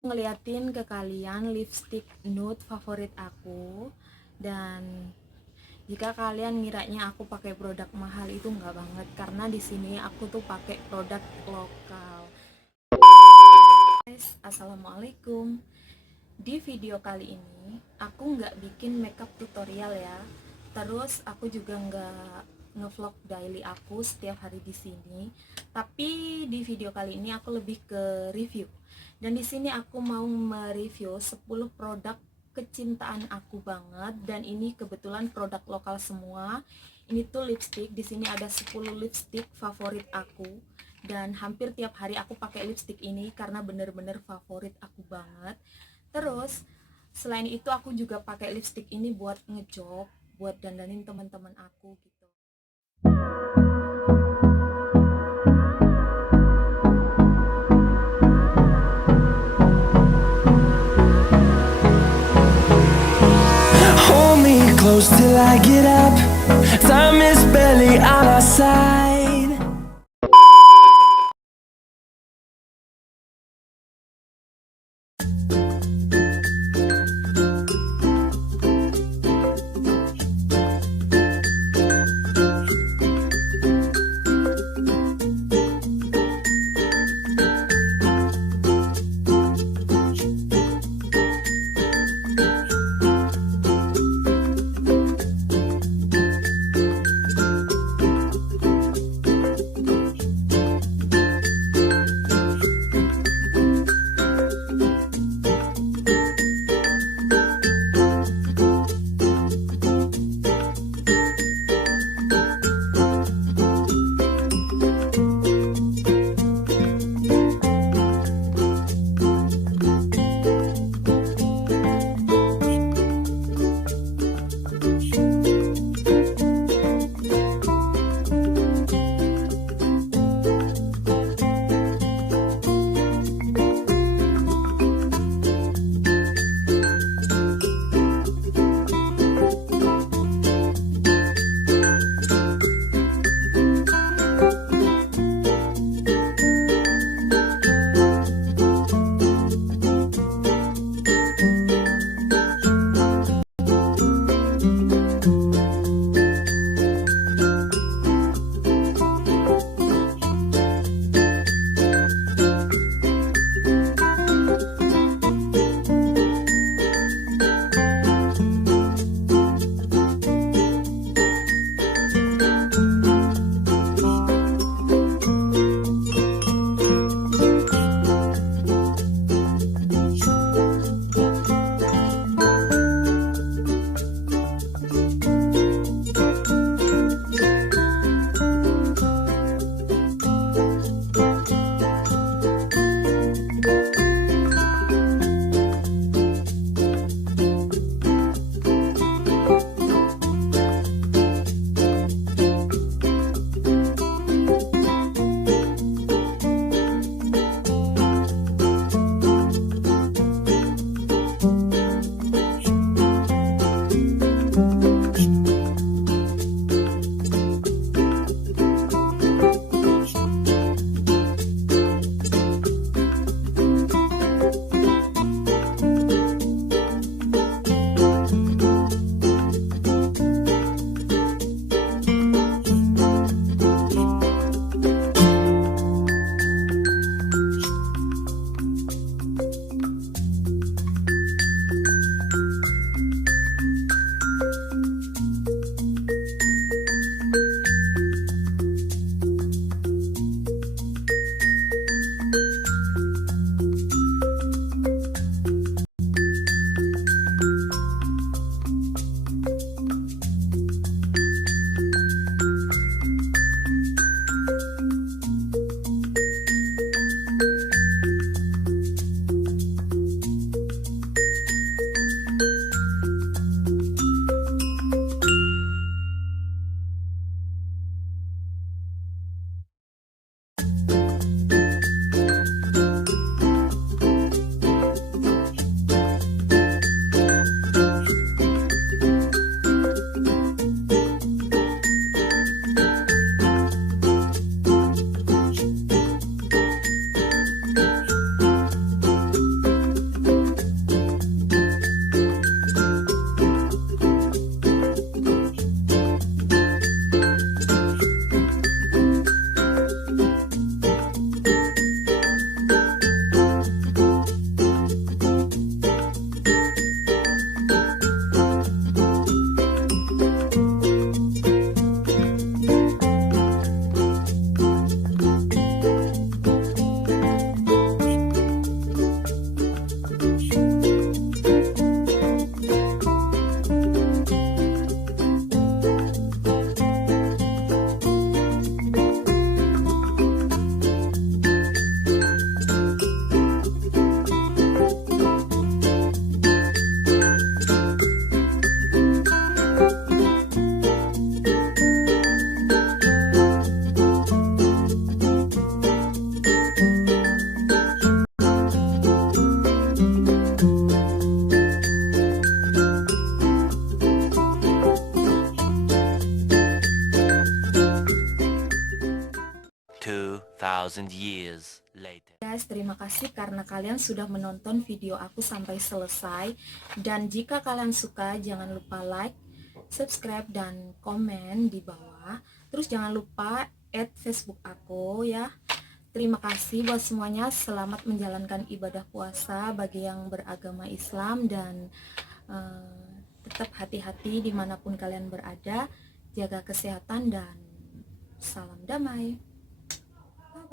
Ngeliatin ke kalian lipstick nude favorit aku, dan jika kalian ngiranya aku pakai produk mahal, itu enggak banget, karena di sini aku tuh pakai produk lokal. Guys, assalamualaikum. Di video kali ini aku nggak bikin makeup tutorial ya, terus aku juga nggak ngevlog daily aku setiap hari di sini. Tapi di video kali ini aku lebih ke review. Dan di sini aku mau mereview 10 produk kecintaan aku banget, dan ini kebetulan produk lokal semua. Ini tuh lipstick, di sini ada 10 lipstick favorit aku, dan hampir tiap hari aku pakai lipstick ini karena bener-bener favorit aku banget. Terus selain itu aku juga pakai lipstick ini buat ngejok, buat dandanin teman-teman aku gitu. Hold me close till I get up. Time is barely on our side. 2,000 years later. Guys, terima kasih karena kalian sudah menonton video aku sampai selesai. Dan jika kalian suka, jangan lupa like, subscribe, dan komen di bawah. Terus jangan lupa add Facebook aku ya. Terima kasih buat semuanya. Selamat menjalankan ibadah puasa bagi yang beragama Islam. Dan tetap hati-hati dimanapun kalian berada. Jaga kesehatan dan salam damai.